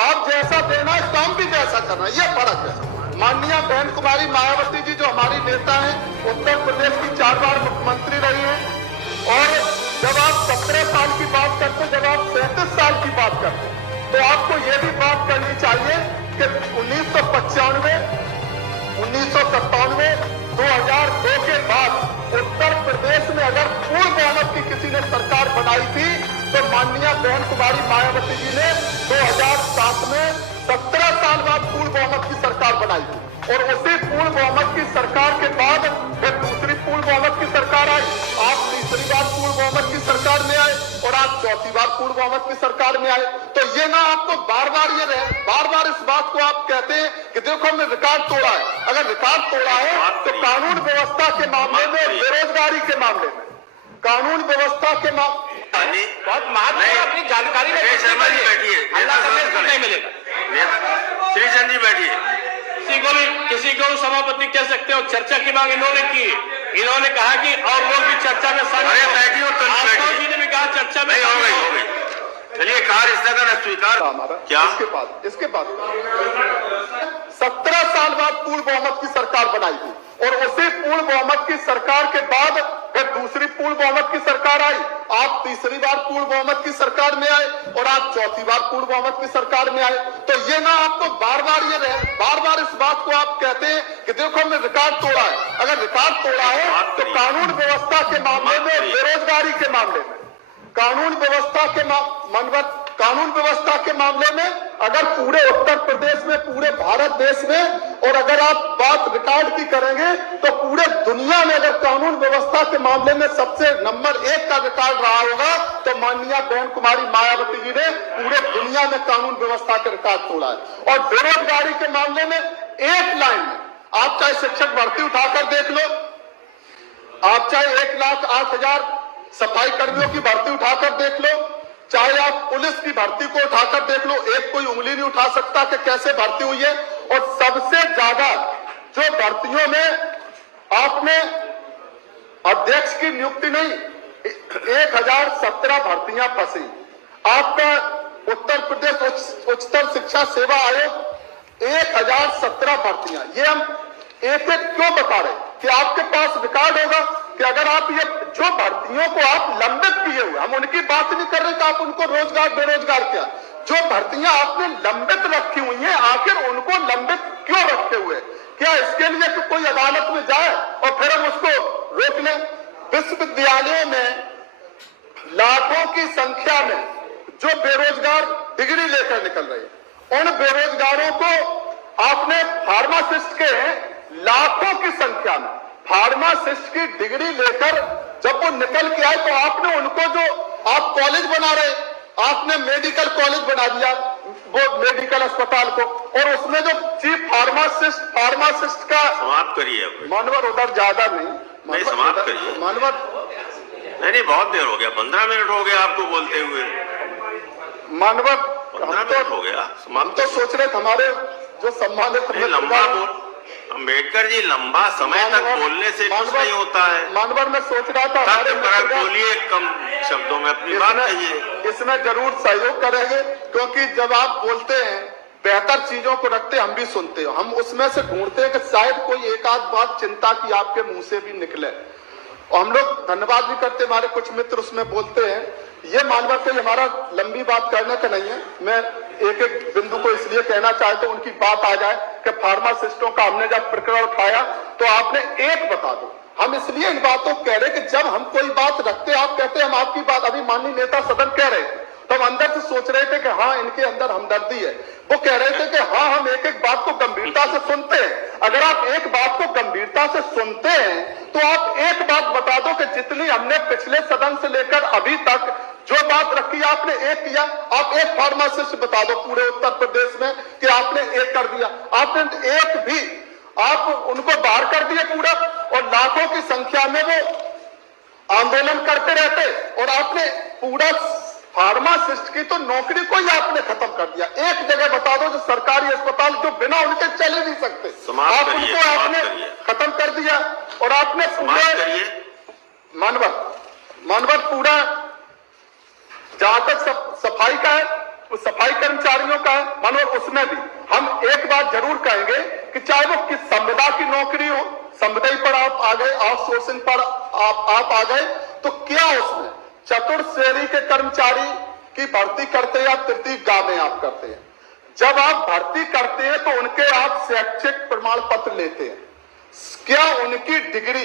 जवाब जैसा देना है, काम भी जैसा करना है, ये फर्क है। माननीय बहन कुमारी मायावती जी जो हमारी नेता हैं, उत्तर प्रदेश की 4 बार मुख्यमंत्री रही हैं, और जब आप 17 साल की बात करते, जब आप 37 साल की बात करते, तो आपको ये भी बात करनी चाहिए कि 1995, 1997, 2002 के बाद उत्तर प्रदेश में अगर पूर्ण बहुमत की किसी ने सरकार बनाई थी तो माननीय बहन कुमारी मायावती जी ने 2007 में 17 साल बाद पूर्ण बहुमत की सरकार बनाई थी, और उसी पूर्ण बहुमत की सरकार के बाद फिर दूसरी पूर्ण बहुमत की सरकार आई, आप तीसरी बार पूर्ण बहुमत की सरकार में आए, और आप चौथी बार पूर्ण बहुमत की सरकार में आए। तो ये ना आपको बार बार इस बात को आप कहते हैं कि देखो हमने रिकॉर्ड तोड़ा है। अगर रिकॉर्ड तोड़ा है तो कानून व्यवस्था के मामले में, बेरोजगारी के मामले में, कानून व्यवस्था के मामले बहुत महत्वपूर्ण अपनी जानकारी में शर्मा जी बैठिए, नहीं मिलेगा। श्री चंद जी बैठिए। किसी को सभापति कह सकते हो, चर्चा की मांग इन्होंने की, इन्होंने कहा कि और लोग भी चर्चा में अरे बैठिए, आशा जी ने भी कहा चर्चा में हो गई। चलिए कार्य स्थगन स्वीकार क्या इसके बाद 17 साल बाद पूर्ण बहुमत की सरकार बनाई थी, और उसी पूर्ण बहुमत की सरकार के बाद फिर दूसरी पूर्ण बहुमत की सरकार आई, आप तीसरी बार पूर्ण बहुमत की सरकार में आए, और आप चौथी बार पूर्ण बहुमत की सरकार में आए। तो ये ना आपको बार बार इस बात को आप कहते हैं कि देखो हमने रिकॉर्ड तोड़ा है। अगर रिकॉर्ड तोड़ा है तो कानून व्यवस्था के मामले में, बेरोजगारी के मामले में, कानून व्यवस्था के मामले में अगर पूरे उत्तर प्रदेश में, पूरे भारत देश में, और अगर आप बात रिकॉर्ड की करेंगे तो पूरे दुनिया में अगर कानून व्यवस्था के मामले में सबसे नंबर 1 का रिकॉर्ड रहा होगा तो माननीय बहन कुमारी मायावती जी ने पूरे दुनिया में कानून व्यवस्था के रिकॉर्ड तोड़ा है। और बेरोजगारी के मामले में एक लाइन में आप चाहे शिक्षक भर्ती उठाकर देख लो, आप चाहे 1,08,000 सफाई कर्मियों की भर्ती उठाकर देख लो, चाहे आप पुलिस की भर्ती को उठाकर देख लो, एक कोई उंगली नहीं उठा सकता कि कैसे भर्ती हुई है। और सबसे ज्यादा जो भर्तियों में आपने अध्यक्ष की नियुक्ति नहीं, 1017 भर्तियां फंसी। आपका उत्तर प्रदेश उच्चतर शिक्षा सेवा आयोग 1017 भर्तियां, ये हम एक क्यों बता रहे कि आपके पास रिकॉर्ड होगा कि अगर आप ये जो भर्तियों को आप लंबित किए हुए, हम उनकी बात नहीं कर रहे कि आप उनको रोजगार बेरोजगार क्या, जो भर्तियां आपने लंबित रखी हुई हैं, आखिर उनको लंबित क्यों रखे हुए? क्या इसके लिए कि कोई अदालत में जाए और फिर हम उसको रोक लें? विश्वविद्यालयों में लाखों की संख्या में जो बेरोजगार डिग्री लेकर निकल रहे हैं, उन बेरोजगारों को आपने फार्मासिस्ट के लाखों की संख्या में फार्मासिस्ट की डिग्री लेकर जब वो निकल के आए तो आपने उनको, जो आप कॉलेज बना रहे, आपने मेडिकल कॉलेज बना दिया, वो मेडिकल अस्पताल को, और उसमें जो चीफ फार्मासिस्ट का समाप्त करिए। मानवर उधर ज्यादा नहीं समाप्त करिए मानवर। नहीं बहुत देर हो गया, 15 मिनट हो गया आपको बोलते हुए। मानवर 15 मिनट हो गया, हम तो सोच रहे थे हमारे जो सम्मानित लंबा बोल अम्बेडकर जी, लंबा समय तक बोलने से कुछ नहीं होता है। मानवर में सोच रहा था बोलिए, कम शब्दों में अपनी बात कहिए। इसमें जरूर सहयोग करेंगे, क्योंकि जब आप बोलते हैं बेहतर चीजों को रखते, हम भी सुनते हैं, हम उसमें से ढूंढते हैं कि शायद कोई एक आध बात चिंता की आपके मुंह से भी निकले, और हम लोग धन्यवाद भी करते, हमारे कुछ मित्र उसमें बोलते हैं। ये मानवर कोई हमारा लंबी बात करने का नहीं है, मैं एक एक बिंदु को इसलिए कहना चाहता हूं उनकी बात आ जाए कि फार्मासिस्टों का हमने जब प्रकरण उठाया तो आपने एक बता दो। हम इसलिए इन बातों को कह रहे कि जब हम कोई बात रखते, आप कहते हम आपकी बात, अभी माननीय नेता सदन कह रहे थे तो हम अंदर से सोच रहे थे कि हाँ इनके अंदर हमदर्दी है, वो कह रहे थे कि हाँ हम एक एक बात को गंभीरता से सुनते हैं। अगर आप एक बात को गंभीरता से सुनते हैं तो आप एक बात बता दो कि जितनी हमने पिछले सदन से लेकर अभी तक जो बात रखी आपने एक किया। आप एक फार्मासिस्ट बता दो पूरे उत्तर प्रदेश में कि आपने एक कर दिया, आपने एक भी, आप उनको बाहर कर दिए पूरा, और लाखों की संख्या में वो आंदोलन करते रहते, और आपने पूरा फार्मासिस्ट की तो नौकरी को ही आपने खत्म कर दिया। एक जगह बता दो जो सरकारी अस्पताल जो बिना उनके चले नहीं सकते, आप उनको आपने खत्म कर दिया, और आपने पूरे मानवर पूरा जहां तक सफाई का है, वो सफाई कर्मचारियों का है, उसमें भी हम एक बात जरूर कहेंगे कि चाहे वो किस संविदा की नौकरी हो, संविदा पर आप आ गए, आउटसोर्सिंग पर आप आ गए, तो क्या उसमें चतुर्थ श्रेणी के कर्मचारी की भर्ती करते हैं या तृतीय गा में आप करते हैं? जब आप भर्ती करते हैं तो उनके आप शैक्षिक प्रमाण पत्र लेते हैं। क्या उनकी डिग्री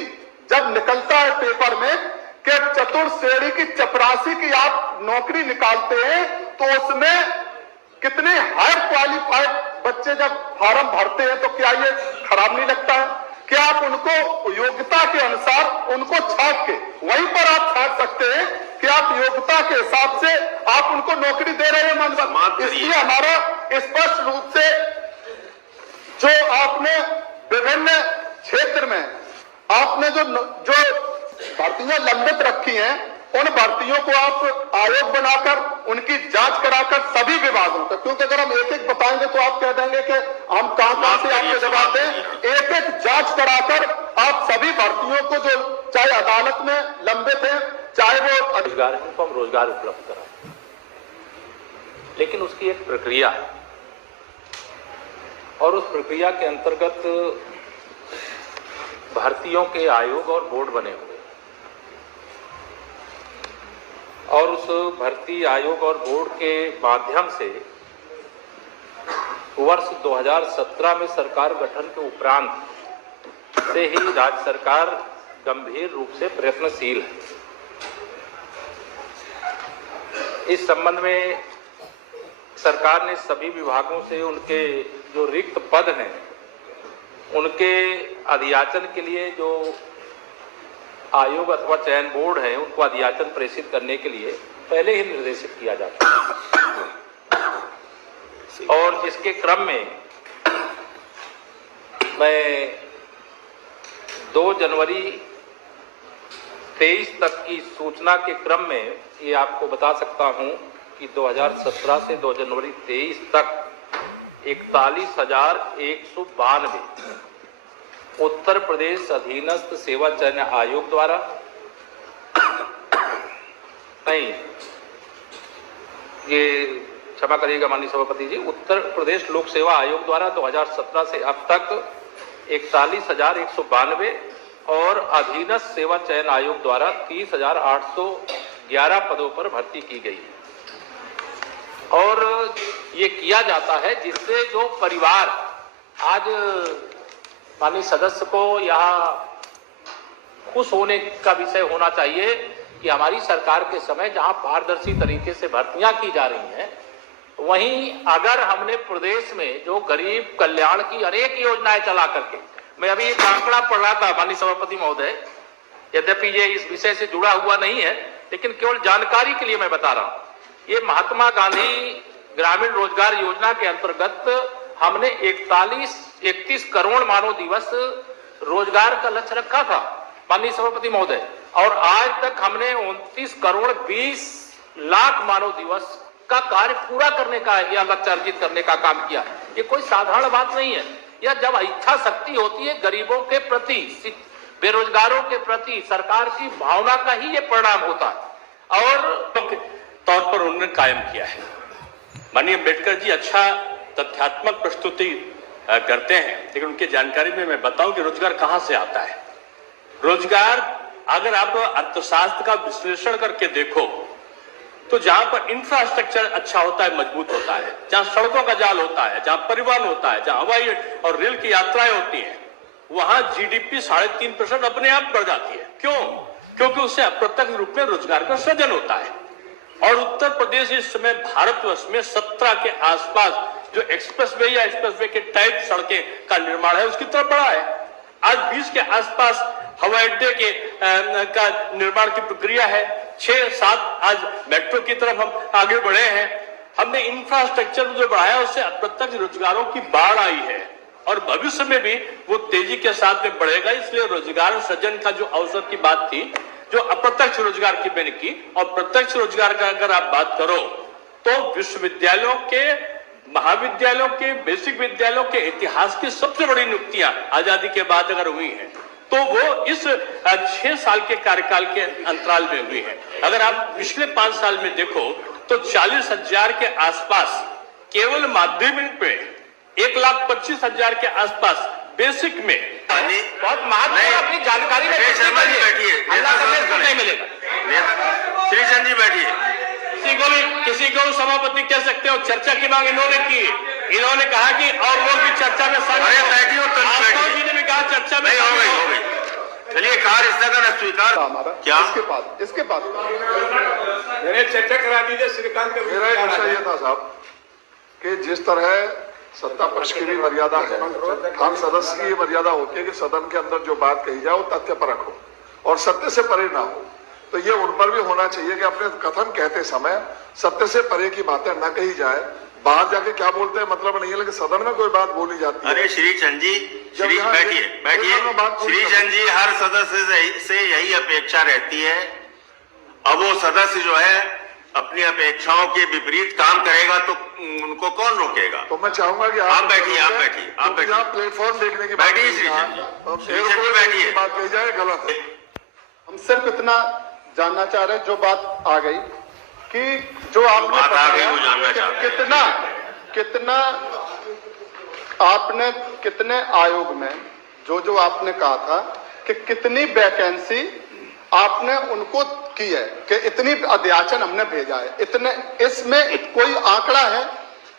जब निकलता है पेपर में कि चतुर्थ श्रेणी की चपरासी की आप नौकरी निकालते हैं, तो उसमें कितने हाई क्वालिफाइड बच्चे जब फॉर्म भरते हैं, तो क्या ये खराब नहीं लगता है? क्या आप उनको योग्यता के अनुसार उनको छांट के वहीं पर आप छांट सकते हैं कि आप योग्यता के हिसाब से आप उनको नौकरी दे रहे हैं मन? इसलिए हमारा स्पष्ट रूप से जो आपने विभिन्न क्षेत्र में आपने जो भर्तियां लंबित रखी हैं, उन भर्तियों को आप आयोग बनाकर उनकी जांच कराकर सभी विभागों का, क्योंकि अगर हम एक एक बताएंगे तो आप कह देंगे कि हम कहां से आपको जवाब दें। एक एक जांच कराकर आप सभी भर्तियों को जो चाहे अदालत में लंबित है, चाहे वो रोजगार है, उनको हम रोजगार उपलब्ध कराएं, लेकिन उसकी एक प्रक्रिया है और उस प्रक्रिया के अंतर्गत भर्तियों के आयोग और बोर्ड बने हुए, और उस भर्ती आयोग और बोर्ड के माध्यम से वर्ष 2017 में सरकार गठन के उपरांत से ही राज्य सरकार गंभीर रूप से प्रयत्नशील है। इस संबंध में सरकार ने सभी विभागों से उनके जो रिक्त पद हैं उनके अधियाचन के लिए जो आयोग अथवा चयन बोर्ड है उनको अधियाचन प्रेषित करने के लिए पहले ही निर्देशित किया जाता है। और इसके क्रम में मैं 2 जनवरी 23 तक की सूचना के क्रम में ये आपको बता सकता हूं कि 2017 से 2 जनवरी 23 तक 41,192 उत्तर प्रदेश अधीनस्थ सेवा चयन आयोग द्वारा नहीं, ये क्षमा करिएगा माननीय सभापति जी, उत्तर प्रदेश लोक सेवा आयोग द्वारा 2017 से अब तक 41,192 और अधीनस्थ सेवा चयन आयोग द्वारा 30,811 पदों पर भर्ती की गई है। और ये किया जाता है जिससे जो परिवार आज माननीय सदस्य को यहाँ खुश होने का विषय होना चाहिए कि हमारी सरकार के समय जहाँ पारदर्शी तरीके से भर्तियां की जा रही हैं, वहीं अगर हमने प्रदेश में जो गरीब कल्याण की अनेक योजनाएं चला करके, मैं अभी एक आंकड़ा पढ़ रहा था माननीय सभापति महोदय, यद्यपि ये इस विषय से जुड़ा हुआ नहीं है लेकिन केवल जानकारी के लिए मैं बता रहा हूं। ये महात्मा गांधी ग्रामीण रोजगार योजना के अंतर्गत हमने 31 करोड़ मानव दिवस रोजगार का लक्ष्य रखा था माननीय सभापति महोदय, और आज तक हमने 29 करोड़ 20 लाख मानव दिवस का कार्य पूरा करने का या लक्ष्य अर्जित करने का काम किया। ये कोई साधारण बात नहीं है। यह जब इच्छा शक्ति होती है गरीबों के प्रति, बेरोजगारों के प्रति सरकार की भावना का ही ये परिणाम होता है और तौर पर उन्होंने कायम किया है। माननीय अम्बेडकर जी अच्छा तथ्यात्मक प्रस्तुति करते हैं, लेकिन उनकी जानकारी में मैं बताऊं कि रोजगार कहां से आता है। रोजगार अगर आप अर्थशास्त्र का विश्लेषण करके देखो तो जहां पर इंफ्रास्ट्रक्चर अच्छा होता है, मजबूत होता है, जहां सड़कों का जाल होता है, जहां परिवहन होता है, जहां हवाई और रेल की यात्राएं होती हैं, वहां जीडीपी 3.5% अपने आप बढ़ जाती है। क्यों? क्योंकि उससे अप्रत्यक्ष रूप में रोजगार का सृजन होता है। और उत्तर प्रदेश इस समय भारतवर्ष में 17 के आसपास जो एक्सप्रेसवे या एक्सप्रेसवे के टाइप सड़कें का निर्माण है उसकी तरफ बढ़ा है। आज 20 के आसपास हवाई अड्डे के का निर्माण की प्रक्रिया है। 6-7 आज मेट्रो की तरफ हम आगे बढ़े हैं। हमने इंफ्रास्ट्रक्चर जो बढ़ाया उससे अप्रत्यक्ष रोजगारों की बाढ़ आई है और भविष्य में भी वो तेजी के साथ में बढ़ेगा। इसलिए रोजगार सृजन का जो अवसर की बात थी, जो अप्रत्यक्ष रोजगार की मैंने की, और प्रत्यक्ष रोजगार का अगर आप बात करो तो विश्वविद्यालयों के, महाविद्यालयों के, बेसिक विद्यालयों के इतिहास की सबसे बड़ी नियुक्तियां आजादी के बाद अगर हुई हैं तो वो इस 6 साल के कार्यकाल के अंतराल में हुई है। अगर आप पिछले 5 साल में देखो तो 40,000 के आसपास केवल माध्यमिक में 1,25,000 के आसपास बेसिक में बहुत महत्वपूर्ण अपनी जानकारी में शर्मा जी बैठिए, हल्ला करने से नहीं मिलेगा। श्री चंद जी बैठिए। किसी को सभापति कह सकते हो, चर्चा की मांग इन्होंने की। इन्होंने कहा कि और लोग भी चर्चा में अरे बैठिए, आशा जी ने भी कहा चर्चा में हो गई। चलिए कार्य स्थगन स्वीकार। हमारा क्या इसके बाद चर्चा करा दीजिए श्रीकांत का। मेरा एक विषय ये था साहब कि जिस तरह सत्ता पक्ष की भी मर्यादा है, हम सदस्य की मर्यादा होती है कि सदन के अंदर जो बात कही जाए वो तथ्यपरक हो और सत्य से परे ना हो। तो ये उन पर भी होना चाहिए कि अपने कथन कहते समय सत्य से परे की बातें न कही जाए। बाहर जाके क्या बोलते हैं मतलब नहीं है, लेकिन सदन में कोई बात बोली जाती है। अरे श्री चंद जी, बैठिए। श्री चंद जी, हर सदस्य से यही अपेक्षा रहती है। अब वो सदस्य जो है अपनी अपेक्षाओं के विपरीत काम करेगा तो उनको कौन रोकेगा। तो मैं चाहूंगा कि आप बैठिए। प्लेटफॉर्म देखने की बैठिए श्री चंद जी, बैठिए। बात कही जाए गलत है। हम सिर्फ इतना जानना चाह रहे हैं, जो बात आ गई कि जो आपने बात आ गई बताया वो जानना चाहते हैं। कितना आपने कितने आयोग में जो आपने कहा था कि कितनी वैकेंसी आपने उनको की है कि इतनी अध्याचन हमने भेजा है, इतने इसमें कोई आंकड़ा है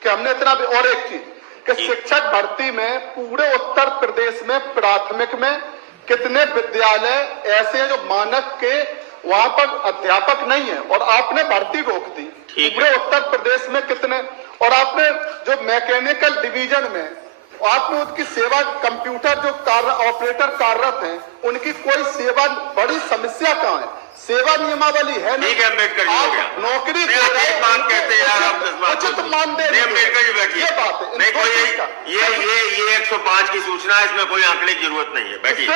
कि हमने इतना। और एक चीज कि शिक्षक भर्ती में पूरे उत्तर प्रदेश में प्राथमिक में कितने विद्यालय ऐसे हैं जो मानक के वहां पर अध्यापक नहीं है और आपने भर्ती रोक दी। पूरे उत्तर प्रदेश में कितने, और आपने जो मैकेनिकल डिवीजन में आपने उनकी सेवा, कंप्यूटर जो ऑपरेटर कार्यरत हैं, उनकी कोई सेवा, बड़ी समस्या कहाँ है? सेवा नियमावली है नहीं। ठीक है, अम्बेडकर जी हो गया। नौकरी बात कहते हैं यार, आप 10 बात उचित मानदेय, अम्बेडकर जी बैठिए। ये बात है। नहीं, कोई ये 105 की सूचना है, इसमें कोई आंकड़े की जरूरत नहीं है। बैठिए।